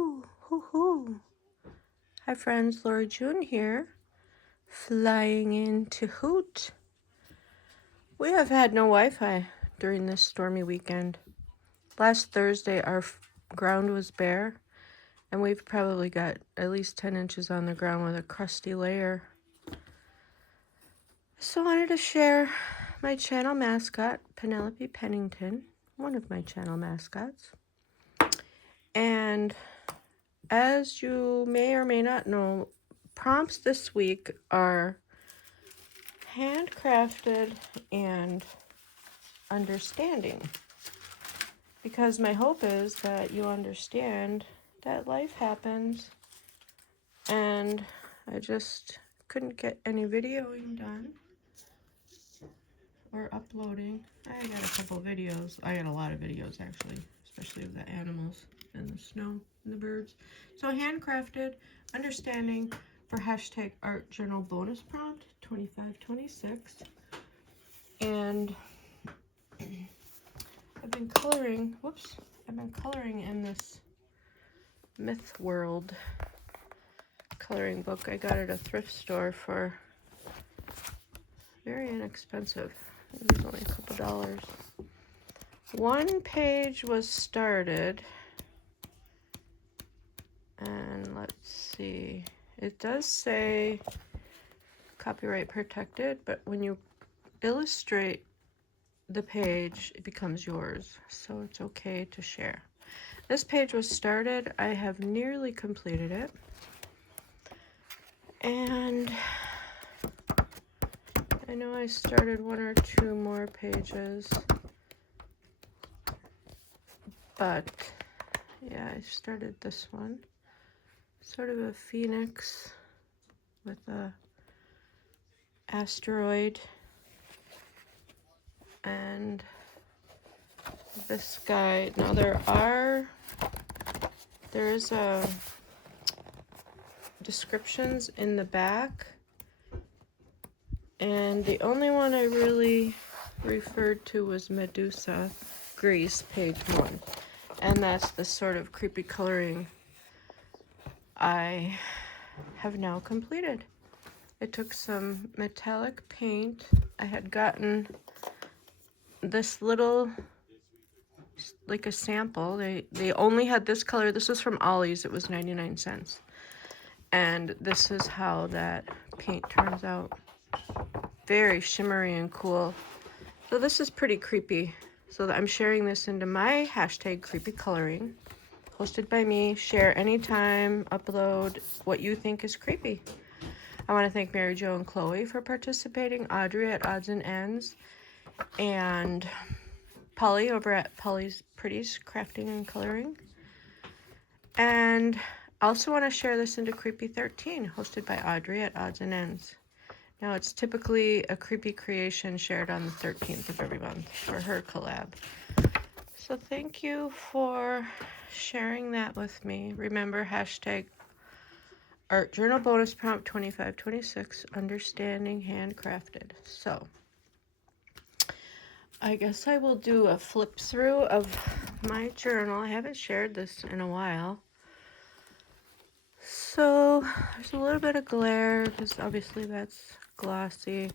Hoo-hoo, hoo-hoo. Hi friends, Laura June here, flying in to Hoot. We have had no Wi-Fi during this stormy weekend. Last Thursday our ground was bare, and we've probably got at least 10 inches on the ground with a crusty layer. So I wanted to share my channel mascot, Penelope Pennington, one of my channel mascots. And as you may or may not know, prompts this week are handcrafted and understanding. Because my hope is that you understand that life happens, and I just couldn't get any videoing done or uploading. I got a couple videos. I got a lot of videos actually, especially of the animals and the snow and the birds. So handcrafted, understanding for hashtag art journal bonus prompt 2526. And I've been coloring, I've been coloring in this Myth World coloring book. I got it at a thrift store for very inexpensive. It was only a couple dollars. One page was started, and let's see, it does say copyright protected, but when you illustrate the page, it becomes yours, so it's okay to share. This page was started. I have nearly completed it, and I know I started one or two more pages, but yeah, I started this one. Sort of a phoenix with a asteroid, and this guy. Now there's descriptions in the back, and the only one I really referred to was Medusa Greece, page 1, and that's the sort of creepy coloring I have now completed. It took some metallic paint. I had gotten this little, like a sample. They only had this color. This was from Ollie's. It was 99 cents. And this is how that paint turns out. Very shimmery and cool. So this is pretty creepy. So I'm sharing this into my hashtag creepy coloring, hosted by me. Share anytime, upload what you think is creepy. I want to thank Mary Jo and Chloe for participating, Audrey at Odds and Ends, and Polly over at Polly's Pretties Crafting and Coloring. And I also want to share this into Creepy 13, hosted by Audrey at Odds and Ends. Now, it's typically a creepy creation shared on the 13th of every month for her collab. So thank you for sharing that with me. Remember, hashtag art journal bonus prompt 2526, understanding handcrafted. So I guess I will do a flip through of my journal. I haven't shared this in a while. So there's a little bit of glare because obviously that's glossy.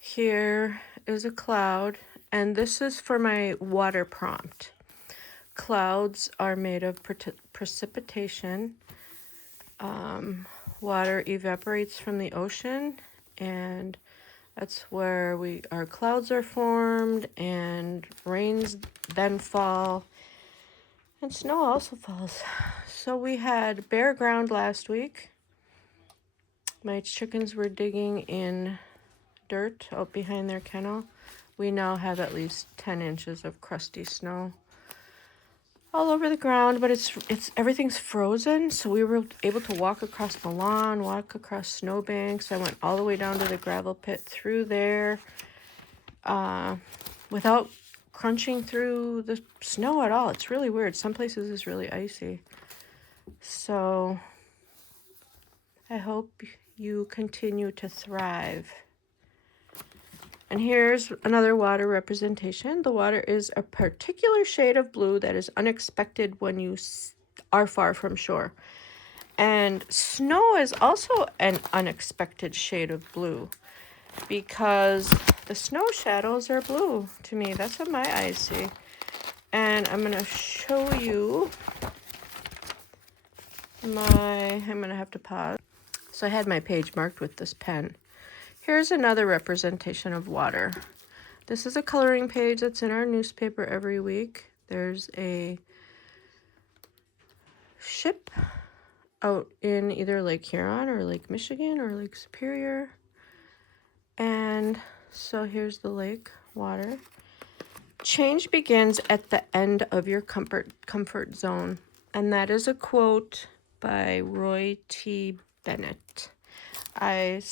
Here is a cloud, and this is for my water prompt. Clouds are made of precipitation. Water evaporates from the ocean, and that's where our clouds are formed, and rains then fall, and snow also falls. So we had bare ground last week. My chickens were digging in dirt out behind their kennel. We now have at least 10 inches of crusty snow all over the ground, but everything's frozen, so we were able to walk across the lawn, walk across snowbanks. I went all the way down to the gravel pit through there without crunching through the snow at all. It's really weird. Some places it's really icy. So I hope you continue to thrive. And here's another water representation. The water is a particular shade of blue that is unexpected when you are far from shore. And snow is also an unexpected shade of blue because the snow shadows are blue to me. That's what my eyes see. And I'm going to show you I'm going to have to pause. So I had my page marked with this pen. Here's another representation of water. This is a coloring page that's in our newspaper every week. There's a ship out in either Lake Huron or Lake Michigan or Lake Superior. And so here's the lake water. Change begins at the end of your comfort zone. And that is a quote by Roy T. Bennett. I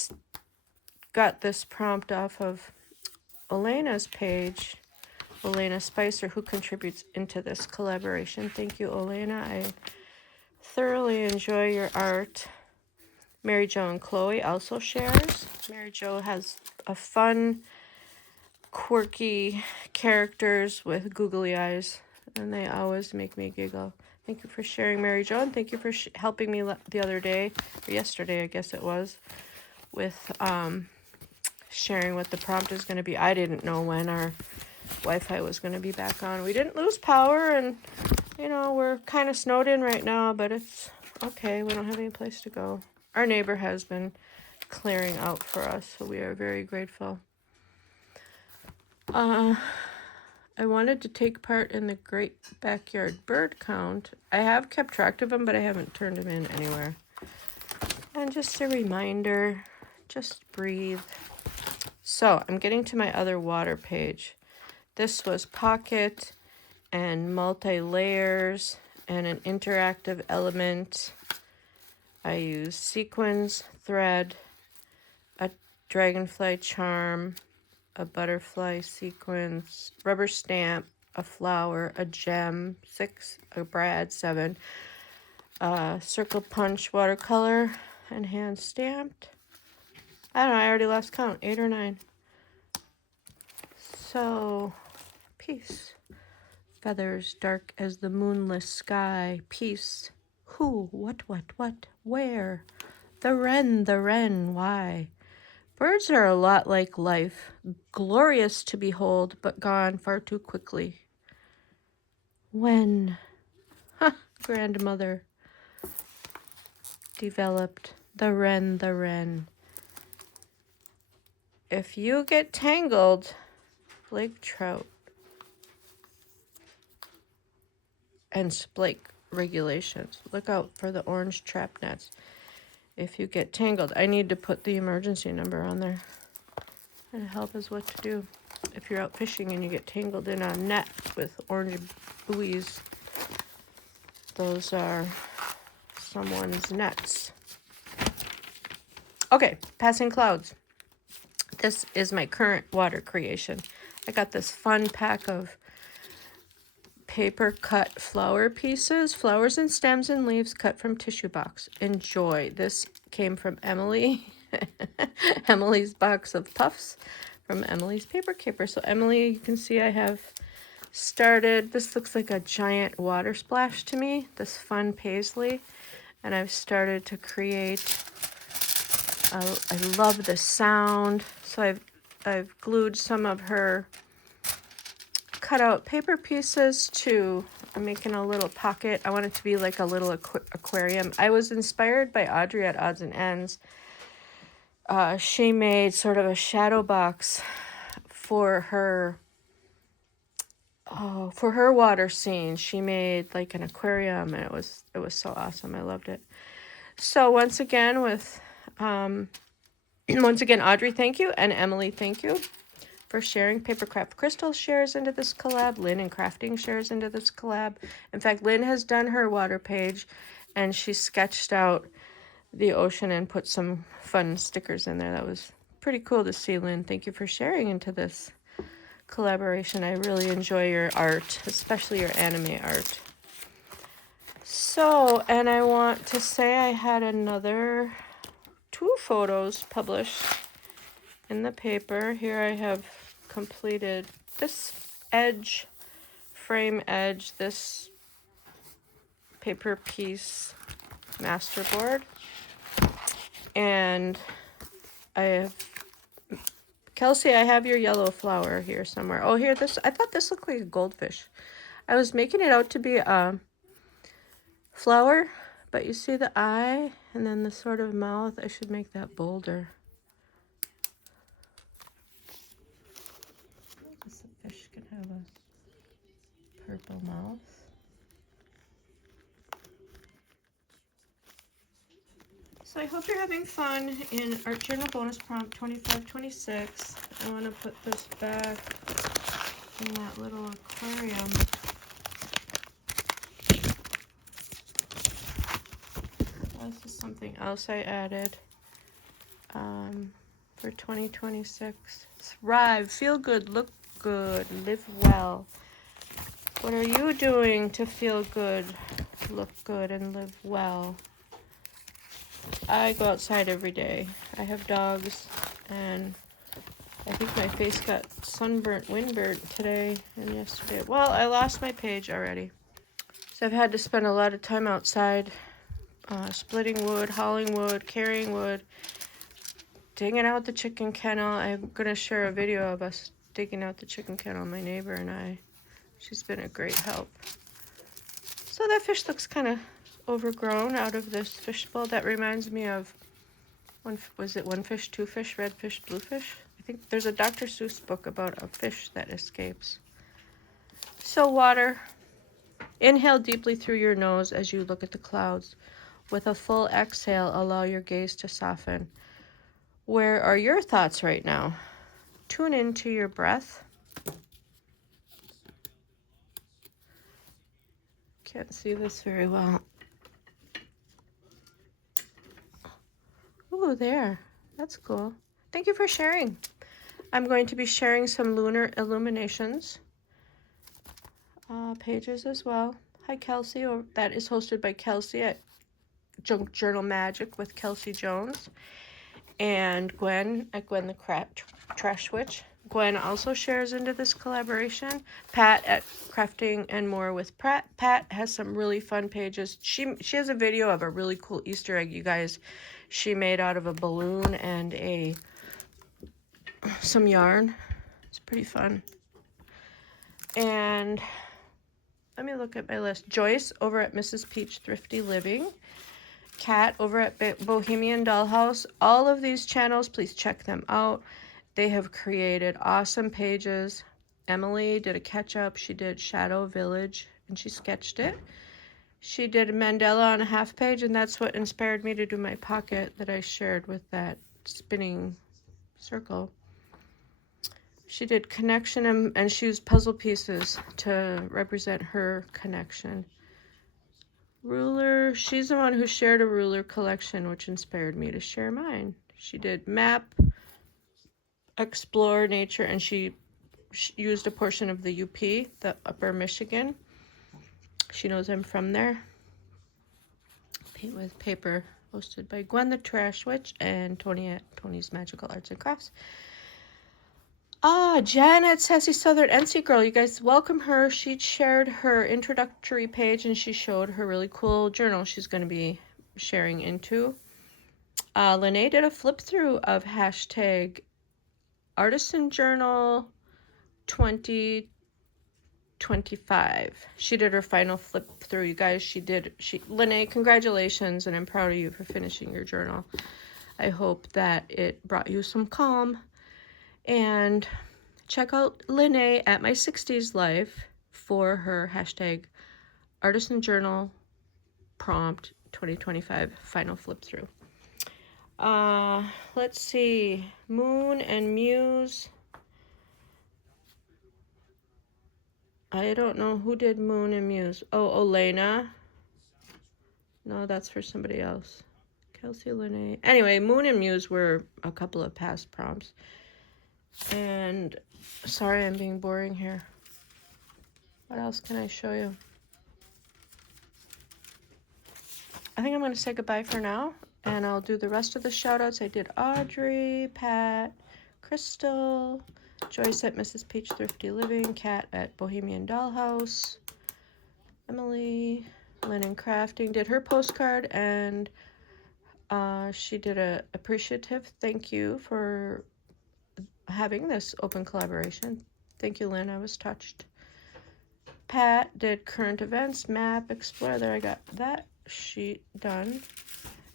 got this prompt off of Elena's page, Elena Spicer, who contributes into this collaboration. Thank you, Elena. I thoroughly enjoy your art. Mary Jo and Chloe also shares. Mary Jo has a fun, quirky characters with googly eyes, and they always make me giggle. Thank you for sharing, Mary Jo, and thank you for helping me the other day, or yesterday, I guess it was, with sharing what the prompt is going to be. I didn't know when our Wi-Fi was going to be back on. We didn't lose power, and you know, we're kind of snowed in right now, but it's okay. We don't have any place to go. Our neighbor has been clearing out for us, so we are very grateful. I wanted to take part in the Great Backyard Bird Count. I have kept track of them, but I haven't turned them in anywhere. And just a reminder, just breathe. So I'm getting to my other water page. This was pocket and multi-layers and an interactive element. I used sequins, thread, a dragonfly charm, a butterfly sequence, rubber stamp, a flower, a gem, 6, a brad, 7, circle punch watercolor, and hand stamped. I don't know, I already lost count, 8 or 9. So, peace. Feathers dark as the moonless sky, peace. Who, what, where? The wren, why? Birds are a lot like life, glorious to behold, but gone far too quickly. When, grandmother, developed the wren. If you get tangled, lake trout and splake regulations. Look out for the orange trap nets. If you get tangled, I need to put the emergency number on there. And help is what to do. If you're out fishing and you get tangled in a net with orange buoys, those are someone's nets. Okay, passing clouds. This is my current water creation. I got this fun pack of paper cut flower pieces, flowers and stems and leaves cut from tissue box. Enjoy. This came from Emily. Emily's box of puffs from Emily's paper caper. So Emily, you can see I have started, this looks like a giant water splash to me, this fun paisley, and I've started to create, I love the sound, so I've glued some of her cut out paper pieces to, I'm making a little pocket. I want it to be like a little aquarium. I was inspired by Audrey at Odds and Ends. She made sort of a shadow box for her water scene. She made like an aquarium, and it was so awesome. I loved it. So once again Audrey, thank you, and Emily, thank you for sharing. Papercraft Crystal shares into this collab. Lynn and Crafting shares into this collab. In fact, Lynn has done her water page, and she sketched out the ocean and put some fun stickers in there. That was pretty cool to see, Lynn. Thank you for sharing into this collaboration. I really enjoy your art, especially your anime art. So, and I want to say I had another 2 photos published in the paper. Here I have completed this edge, frame edge, this paper piece masterboard. And I have, Kelsey, I have your yellow flower here somewhere. Oh, here, this, I thought this looked like a goldfish. I was making it out to be a flower, but you see the eye and then the sort of mouth. I should make that bolder. I guess a fish can have a purple mouth. So I hope you're having fun in Art Journal Bonus Prompt 2526. I want to put this back in that little aquarium. This is something else I added for 2026. Thrive, feel good, look good, live well. What are you doing to feel good, look good, and live well? I go outside every day. I have dogs, and I think my face got sunburnt, windburnt today and yesterday. Well, I lost my page already. So I've had to spend a lot of time outside, splitting wood, hauling wood, carrying wood, digging out the chicken kennel. I'm going to share a video of us digging out the chicken kennel, my neighbor and I. She's been a great help. So that fish looks kind of overgrown out of this fishbowl. That reminds me of, was it one fish, two fish, red fish, blue fish? I think there's a Dr. Seuss book about a fish that escapes. So water. Inhale deeply through your nose as you look at the clouds. With a full exhale, allow your gaze to soften. Where are your thoughts right now? Tune into your breath. Can't see this very well. Ooh, there. That's cool. Thank you for sharing. I'm going to be sharing some lunar illuminations pages as well. Hi, Kelsey. That is hosted by Kelsey at Junk Journal Magic with Kelsey Jones. And Gwen at Gwen the Trash Witch. Gwen also shares into this collaboration. Pat at Crafting and More with Pratt. Pat has some really fun pages. She has a video of a really cool Easter egg, you guys. She made out of a balloon and some yarn. It's pretty fun. And let me look at my list. Joyce over at Mrs. Peach Thrifty Living. Kat over at Bohemian Dollhouse. All of these channels, please check them out. They have created awesome pages. Emily did a catch-up. She did Shadow Village, and she sketched it. She did Mandela on a half page, and that's what inspired me to do my pocket that I shared with that spinning circle. She did connection, and she used puzzle pieces to represent her connection. Ruler, she's the one who shared a ruler collection, which inspired me to share mine. She did map, explore nature, and she used a portion of the UP, the Upper Michigan. She knows I'm from there. Paint with Paper, hosted by Gwen the Trash Witch and Tony at Tony's Magical Arts and Crafts. Jenn at Sassy Southern NC Girl. You guys welcome her. She shared her introductory page and she showed her really cool journal she's going to be sharing into. Lene did a flip through of hashtag Artisan Journal 2025. She did her final flip through, you guys. Lene, congratulations, and I'm proud of you for finishing your journal. I hope that it brought you some calm. And check out Lene at My 60s Life for her hashtag Artisan Journal Prompt 2025 final flip through. Let's see. Moon and Muse. I don't know who did Moon and Muse. Oh, Elena. No, that's for somebody else. Kelsey, Lene. Anyway, Moon and Muse were a couple of past prompts. And sorry I'm being boring here. What else can I show you? I think I'm going to say goodbye for now, and I'll do the rest of the shout outs. I did Audrey, Pat, Crystal, Joyce at Mrs. Peach Thrifty Living, Kat at Bohemian Dollhouse, Emily, Linen Crafting did her postcard, and she did a appreciative thank you for having this open collaboration. Thank you, Lynn. I was touched. Pat did current events, map, explore. There, I got that sheet done.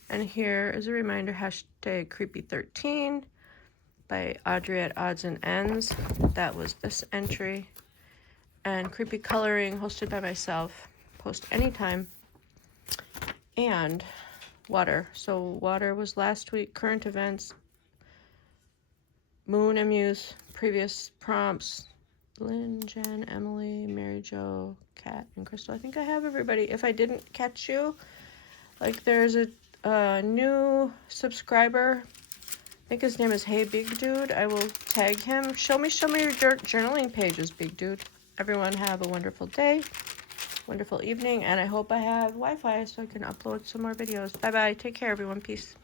And here is a reminder, hashtag creepy13 by Audrey at Odds and Ends. That was this entry. And creepy coloring hosted by myself. Post anytime. And water. So water was last week, current events, Moon and Muse, previous prompts, Lynn, Jen, Emily, Mary Jo, Kat, and Crystal. I think I have everybody. If I didn't catch you, like there's a new subscriber. I think his name is Hey Big Dude. I will tag him. Show me your journaling pages, Big Dude. Everyone have a wonderful day, wonderful evening, and I hope I have Wi-Fi so I can upload some more videos. Bye-bye. Take care, everyone. Peace.